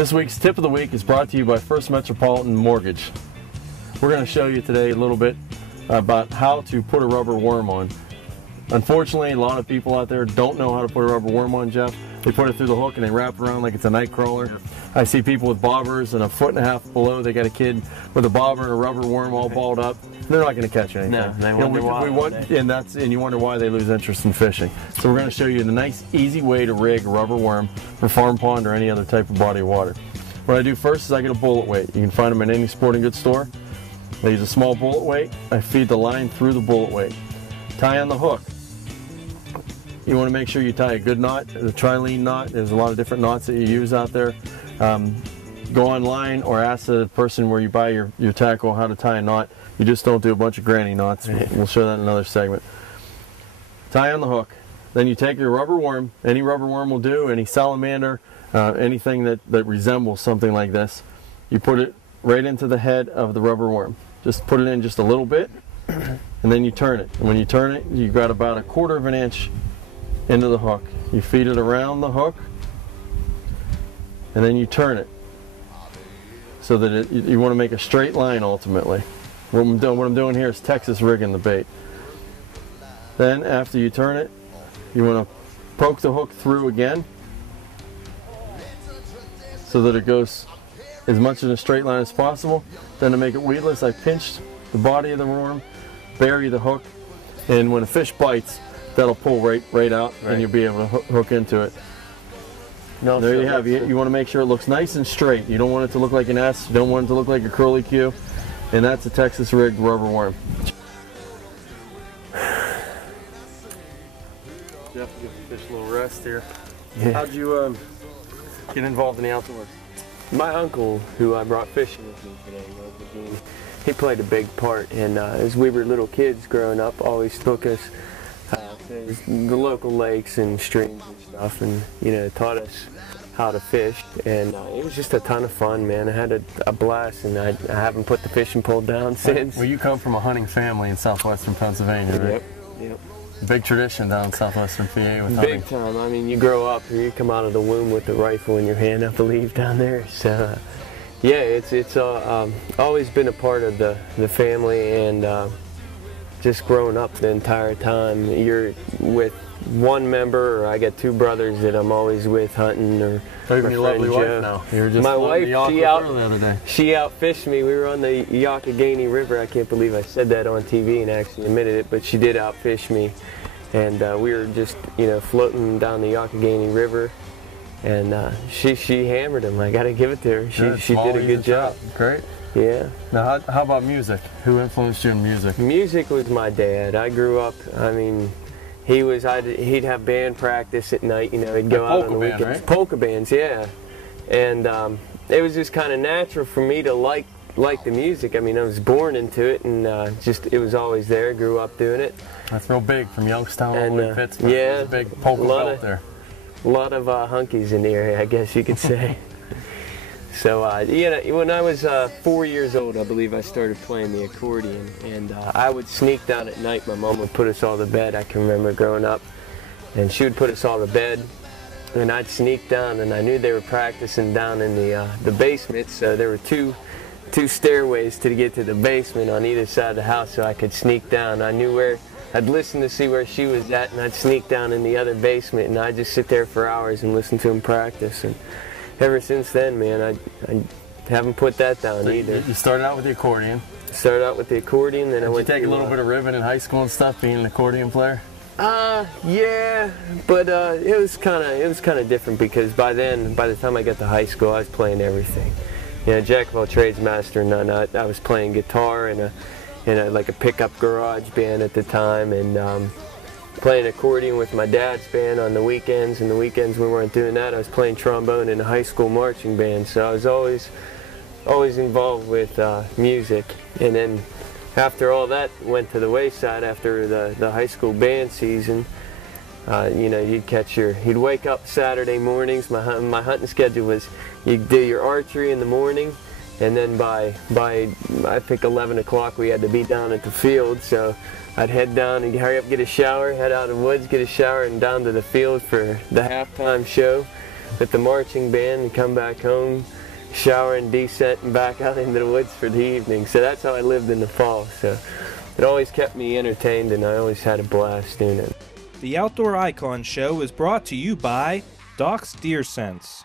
This week's tip of the week is brought to you by First Metropolitan Mortgage. We're going to show you today a little bit about how to put a rubber worm on. Unfortunately, a lot of people out there don't know how to put a rubber worm on, Jeff. They put it through the hook and they wrap it around like it's a night crawler. I see people with bobbers, and a foot and a half below they got a kid with a bobber and a rubber worm all balled up. They're not going to catch anything. No, they wonder why. And you wonder why they lose interest in fishing. So we're going to show you the nice, easy way to rig a rubber worm for farm pond or any other type of body of water. What I do first is I get a bullet weight. You can find them in any sporting goods store. I use a small bullet weight. I feed the line through the bullet weight. Tie on the hook. You want to make sure you tie a good knot, the trilene knot. There's a lot of different knots that you use out there. Go online or ask the person where you buy your tackle how to tie a knot. You just don't do a bunch of granny knots. We'll show that in another segment. Tie on the hook. Then you take your rubber worm. Any rubber worm will do, any salamander, anything that resembles something like this. You put it right into the head of the rubber worm. Just put it in just a little bit, and then you turn it. And when you turn it, you've got about 1/4 of an inch into the hook. You feed it around the hook, and then you turn it so that you want to make a straight line ultimately. What I'm doing here is Texas rigging the bait. Then after you turn it, you want to poke the hook through again so that it goes as much in a straight line as possible. Then to make it weedless, I pinched the body of the worm, bury the hook, and when a fish bites, that'll pull right out, and you'll be able to hook into it. No, there you have it. You want to make sure it looks nice and straight. You don't want it to look like an S. You don't want it to look like a curly Q. And that's a Texas rigged rubber worm. Jeff, give the fish a little rest here. Yeah. How'd you get involved in the outdoors? My uncle, who I brought fishing with me today, he played a big part. And as we were little kids growing up, always took us to the local lakes and streams and stuff, and taught us how to fish, and it was just a ton of fun, man. I had a blast, and I haven't put the fishing pole down since. Well, you come from a hunting family in southwestern Pennsylvania, right? Yep. Big tradition down in southwestern PA with hunting. Big time. I mean, you grow up, you come out of the womb with the rifle in your hand, I believe, down there. So, yeah, it's always been a part of the family, and just growing up the entire time, you're with one member, or I got 2 brothers that I'm always with hunting, or even your lovely wife now. You were just my wife, the other day. She outfished me. We were on the Youghiogheny River. I can't believe I said that on TV and actually admitted it, but she did outfish me, and we were just floating down the Youghiogheny River, and she hammered him. I got to give it to her. She did a good job. Great. Yeah. Now, how about music? Who influenced you in music? Music was my dad. I grew up, I mean, he'd have band practice at night, he'd go out on the weekends. Right? Polka bands, yeah. And it was just kind of natural for me to like the music. I mean, I was born into it, and it was always there. Grew up doing it. That's real big, from Youngstown all the way to Pittsburgh. Yeah. There's a big polka belt there. A lot of hunkies in the area, I guess you could say. So, when I was 4 years old, I believe I started playing the accordion, and I would sneak down at night. My mom would put us all to bed. I can remember growing up, and she would put us all to bed, and I'd sneak down, and I knew they were practicing down in the basement, so there were two stairways to get to the basement on either side of the house, so I could sneak down. I knew where, I'd listen to see where she was at, and I'd sneak down in the other basement, and I'd just sit there for hours and listen to them practice. And ever since then, man, I haven't put that down either. You started out with the accordion. Started out with the accordion, then I went. Did you take a little bit of ribbon in high school and stuff, being an accordion player? Yeah, but it was kind of different, because by the time I got to high school, I was playing everything. Jack of all trades, master of none. I was playing guitar in like a pickup garage band at the time, and playing accordion with my dad's band on the weekends, and the weekends we weren't doing that, I was playing trombone in a high school marching band, so I was always involved with music. And then after all that went to the wayside, after the high school band season, you'd wake up Saturday mornings. My hunting schedule was, you'd do your archery in the morning, and then by I think 11 o'clock we had to be down at the field, so I'd head down and hurry up, get a shower, head out in the woods, get a shower, and down to the field for the halftime show. with the marching band and come back home, shower and descent and back out into the woods for the evening. So that's how I lived in the fall. So it always kept me entertained, and I always had a blast doing it. The Outdoor Icon Show is brought to you by Doc's Deer Sense.